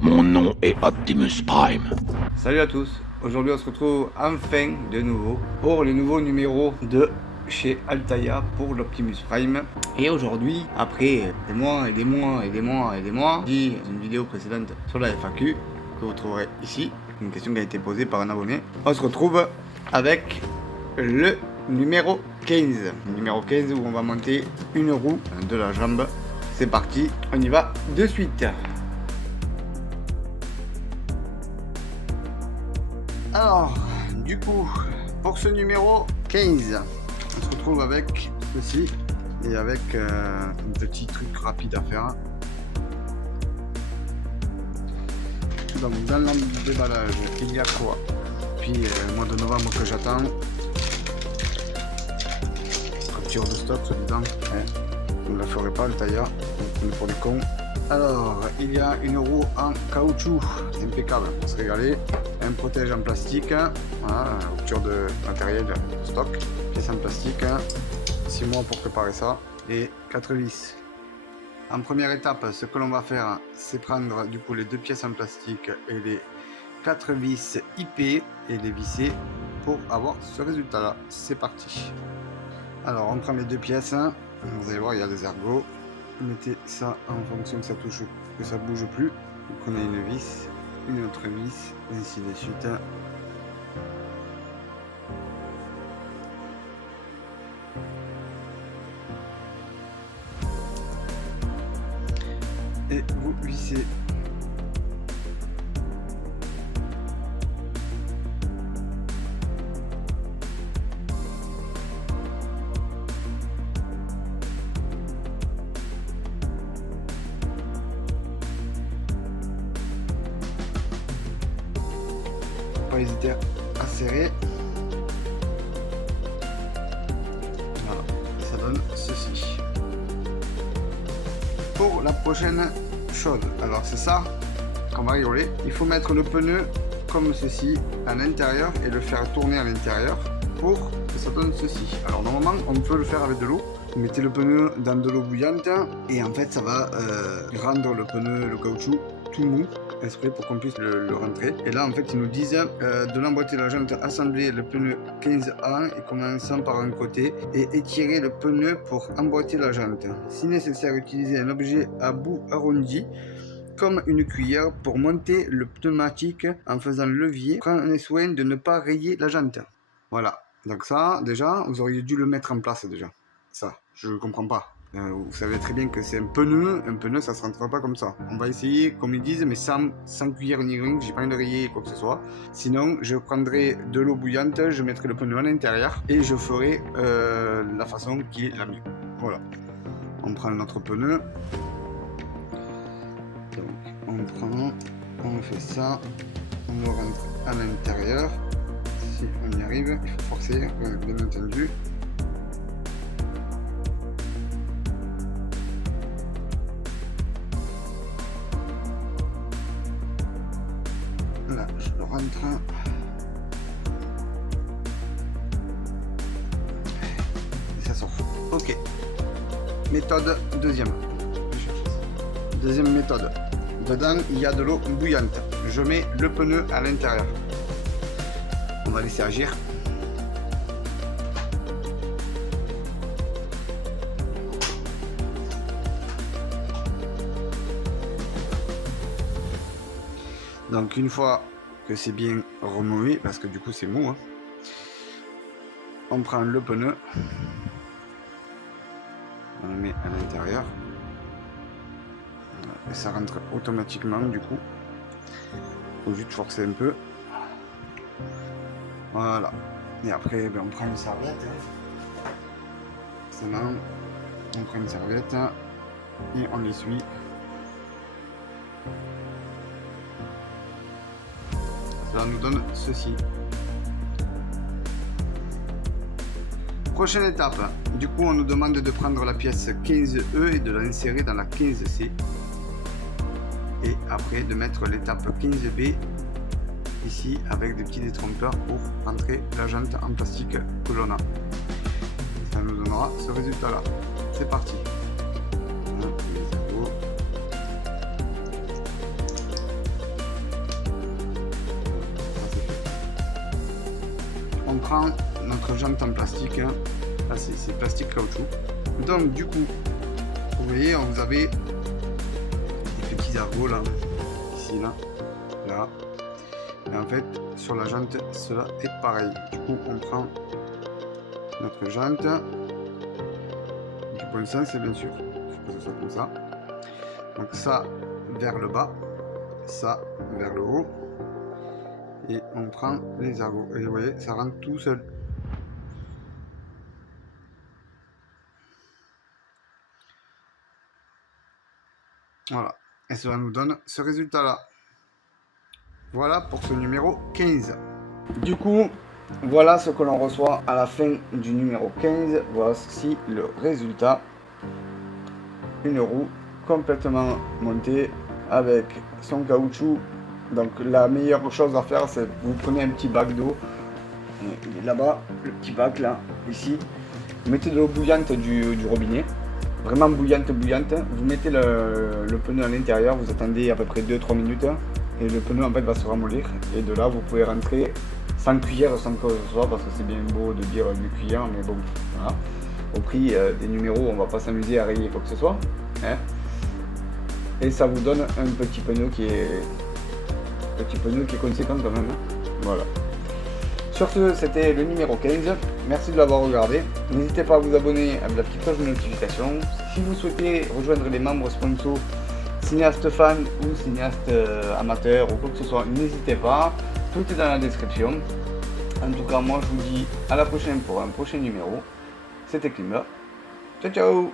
Mon nom est Optimus Prime. Salut à tous, aujourd'hui on se retrouve enfin de nouveau pour le nouveau numéro de chez Altaïa pour l'Optimus Prime. Et aujourd'hui, après des mois et des mois et des mois et des mois, dit dans une vidéo précédente sur la FAQ, que vous trouverez ici, une question qui a été posée par un abonné, on se retrouve avec le numéro 15. Le numéro 15 où on va monter une roue de la jambe. C'est parti, on y va de suite. Alors, du coup, pour ce numéro 15, on se retrouve avec ceci et avec un petit truc rapide à faire. Donc, dans l'emballage, il y a quoi? Puis, le mois de novembre que j'attends. Rupture de stock, soi-disant. Vous ne la ferez pas, le tailleur. On est pour des cons. Alors, il y a une roue en caoutchouc, impeccable, on va se régaler. Un protège en plastique, voilà, rupture de matériel stock, pièce en plastique, 6 mois pour préparer ça, et 4 vis. En première étape, ce que l'on va faire, c'est prendre du coup les 2 pièces en plastique et les 4 vis IP et les visser pour avoir ce résultat là. C'est parti. Alors on prend les 2 pièces, vous allez voir il y a des ergots. Mettez ça en fonction que ça touche, que ça bouge plus. Vous prenez une vis, une autre vis, ainsi de suite. Et vous vissez. Pas hésiter à serrer. Voilà, ça donne ceci. Pour la prochaine chose, alors c'est ça qu'on va rigoler. Il faut mettre le pneu comme ceci à l'intérieur et le faire tourner à l'intérieur pour que ça donne ceci. Alors normalement on peut le faire avec de l'eau. Vous mettez le pneu dans de l'eau bouillante et en fait ça va rendre le pneu, le caoutchouc tout mou exprès pour qu'on puisse le rentrer. Et là en fait ils nous disent de l'emboîter la jante, assembler le pneu 15A et commençant par un côté et étirer le pneu pour emboîter la jante. Si nécessaire, utiliser un objet à bout arrondi comme une cuillère pour monter le pneumatique en faisant levier. Prenez soin de ne pas rayer la jante. Voilà, donc ça déjà vous auriez dû le mettre en place déjà. Ça, je comprends pas. Vous savez très bien que c'est un pneu ça se rentre pas comme ça. On va essayer comme ils disent mais sans cuillère ni rien, j'ai pas envie de rayer quoi que ce soit. Sinon je prendrai de l'eau bouillante, je mettrai le pneu à l'intérieur et je ferai la façon qui est la mieux. Voilà, on prend notre pneu. Donc on fait ça, on le rentre à l'intérieur. Si on y arrive, il faut forcer, bien entendu. Là, je le rentre. Et ça sort. Ok. Méthode deuxième. Deuxième méthode. Dedans, il y a de l'eau bouillante. Je mets le pneu à l'intérieur. On va laisser agir. Donc une fois que c'est bien remué, parce que du coup c'est mou, hein, on prend le pneu, on le met à l'intérieur, et ça rentre automatiquement du coup. Faut juste forcer un peu. Voilà. Et après ben, on prend une serviette. On prend une serviette et on essuie. Cela nous donne ceci. Prochaine étape, du coup on nous demande de prendre la pièce 15E et de l'insérer dans la 15C. Et après de mettre l'étape 15B ici avec des petits détrompeurs pour rentrer la jante en plastique que l'on a. nous donnera ce résultat-là. C'est parti. On prend notre jante en plastique, hein. Là c'est plastique caoutchouc. Donc du coup, vous voyez, vous avez des petits ergots là, ici, là. Et en fait, sur la jante, cela est pareil. Du coup, on prend notre jante du bon sens, bien sûr. Il faut que ce soit comme ça. Donc ça vers le bas, ça vers le haut. Et on prend les ergots. Et vous voyez, ça rentre tout seul. Voilà. Et cela nous donne ce résultat-là. Voilà pour ce numéro 15. Du coup, voilà ce que l'on reçoit à la fin du numéro 15. Voici le résultat. Une roue complètement montée avec son caoutchouc. Donc la meilleure chose à faire, c'est vous prenez un petit bac d'eau. Il est là-bas, le petit bac là, ici. Vous mettez de l'eau bouillante du robinet. Vraiment bouillante. Vous mettez le pneu à l'intérieur. Vous attendez à peu près 2-3 minutes. Et le pneu en fait va se ramollir. Et de là, vous pouvez rentrer sans cuillère, sans quoi que ce soit. Parce que c'est bien beau de dire du cuillère. Mais bon, voilà. Au prix des numéros, on va pas s'amuser à rayer quoi que ce soit. Hein. Et ça vous donne un petit pneu qui est conséquent quand même. Voilà. Sur ce, c'était le numéro 15. Merci de l'avoir regardé. N'hésitez pas à vous abonner à la petite cloche de notification. Si vous souhaitez rejoindre les membres sponsors, cinéastes fans ou cinéastes amateurs ou quoi que ce soit, n'hésitez pas. Tout est dans la description. En tout cas, moi je vous dis à la prochaine pour un prochain numéro. C'était Klimba. Ciao ciao.